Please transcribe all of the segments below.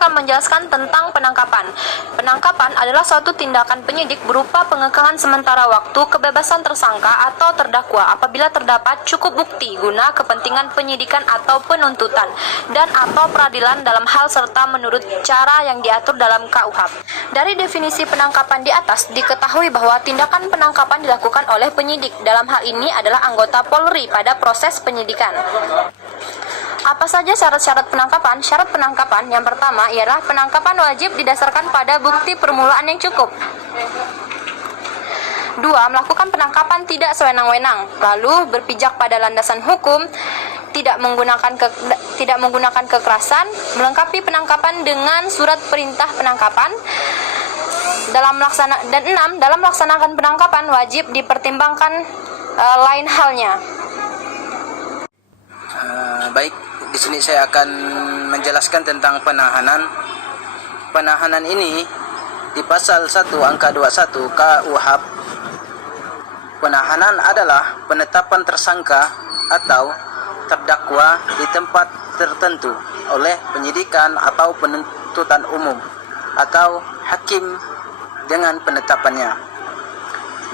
akan menjelaskan tentang penangkapan. Penangkapan adalah suatu tindakan penyidik berupa pengekalan sementara waktu kebebasan tersangka atau terdakwa apabila terdapat cukup bukti guna kepentingan penyidikan atau penuntutan dan atau peradilan dalam hal serta menurut cara yang diatur dalam KUHP. Dari definisi penangkapan di atas diketahui bahwa tindakan penangkapan dilakukan oleh penyidik, dalam hal ini adalah anggota Polri pada proses penyidikan. Apa saja syarat-syarat penangkapan? Syarat penangkapan yang pertama ialah penangkapan wajib didasarkan pada bukti permulaan yang cukup. 2. Melakukan penangkapan tidak sewenang-wenang, lalu berpijak pada landasan hukum, tidak menggunakan kekerasan, melengkapi penangkapan dengan surat perintah penangkapan. Dan 6. Dalam melaksanakan penangkapan wajib dipertimbangkan lain halnya. Baik, di sini saya akan menjelaskan tentang penahanan. Penahanan ini di pasal 1 angka 21 KUHP. Penahanan adalah penetapan tersangka atau terdakwa di tempat tertentu oleh penyidikan atau penuntutan umum atau hakim dengan penetapannya.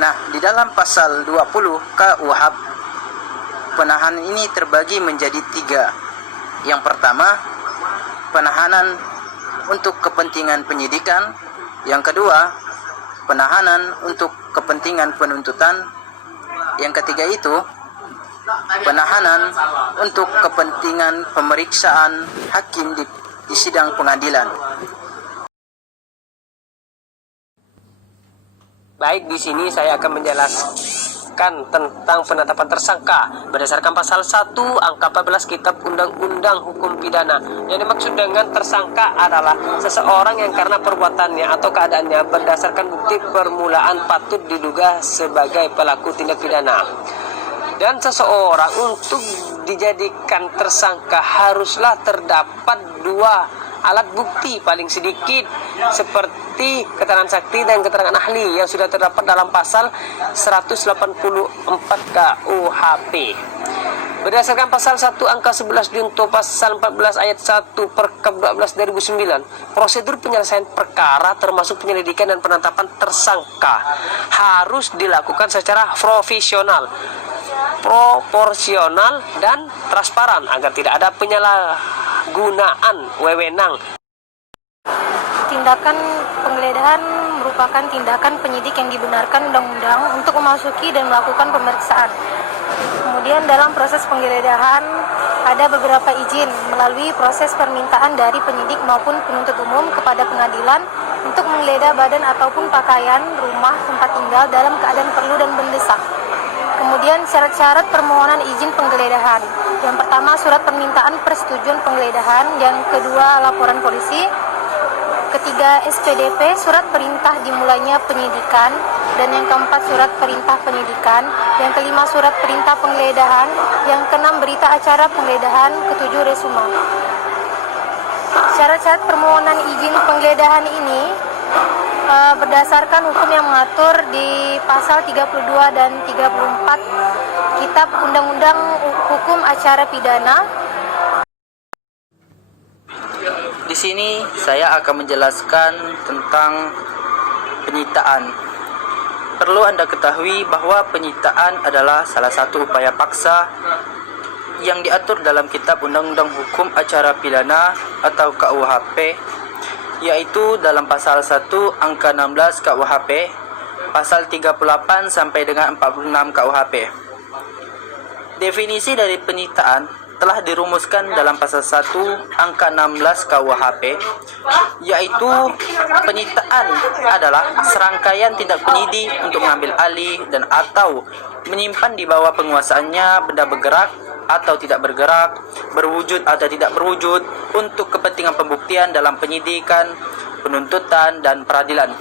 Nah, di dalam pasal 20 KUHP, penahanan ini terbagi menjadi 3. Yang pertama, penahanan untuk kepentingan penyidikan. Yang kedua, penahanan untuk kepentingan penuntutan. Yang ketiga itu, penahanan untuk kepentingan pemeriksaan hakim di sidang pengadilan. Baik, di sini saya akan menjelaskan tentang penetapan tersangka berdasarkan pasal 1 angka 14 Kitab Undang-Undang Hukum Pidana. Yang dimaksud dengan tersangka adalah seseorang yang karena perbuatannya atau keadaannya berdasarkan bukti permulaan patut diduga sebagai pelaku tindak pidana. Dan seseorang untuk dijadikan tersangka haruslah terdapat 2 alat bukti paling sedikit, seperti keterangan saksi dan keterangan ahli yang sudah terdapat dalam pasal 184 KUHP. Berdasarkan pasal 1 angka 11 junto pasal 14 ayat 1 per Kap 12 2009, prosedur penyelesaian perkara termasuk penyelidikan dan penetapan tersangka harus dilakukan secara profesional, proporsional, dan transparan agar tidak ada penyalahgunaan wewenang. Tindakan penggeledahan merupakan tindakan penyidik yang dibenarkan undang-undang untuk memasuki dan melakukan pemeriksaan. Kemudian dalam proses penggeledahan ada beberapa izin melalui proses permintaan dari penyidik maupun penuntut umum kepada pengadilan untuk menggeledah badan ataupun pakaian rumah tempat tinggal dalam keadaan perlu dan mendesak. Kemudian syarat-syarat permohonan izin penggeledahan. Yang pertama, surat permintaan persetujuan penggeledahan. Yang kedua, laporan polisi. Ketiga, SPDP, surat perintah dimulainya penyidikan. Dan yang keempat, surat perintah penyidikan. Yang kelima, surat perintah penggeledahan. Yang keenam, berita acara penggeledahan. Ketujuh, resuma. Syarat-syarat permohonan izin penggeledahan ini berdasarkan hukum yang mengatur di pasal 32 dan 34 Kitab Undang-Undang Hukum Acara Pidana. Di sini saya akan menjelaskan tentang penyitaan. Perlu Anda ketahui bahwa penyitaan adalah salah satu upaya paksa yang diatur dalam Kitab Undang-Undang Hukum Acara Pidana atau KUHP, yaitu dalam pasal 1 angka 16 KUHP, pasal 38 sampai dengan 46 KUHP. Definisi dari penyitaan telah dirumuskan dalam pasal 1 angka 16 KUHP, yaitu penyitaan adalah serangkaian tindak penyidik untuk mengambil alih dan atau menyimpan di bawah penguasaannya benda bergerak atau tidak bergerak, berwujud atau tidak berwujud untuk kepentingan pembuktian dalam penyidikan, penuntutan, dan peradilan.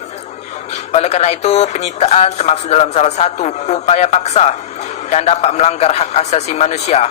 Oleh karena itu, penyitaan termasuk dalam salah satu upaya paksa yang dapat melanggar hak asasi manusia.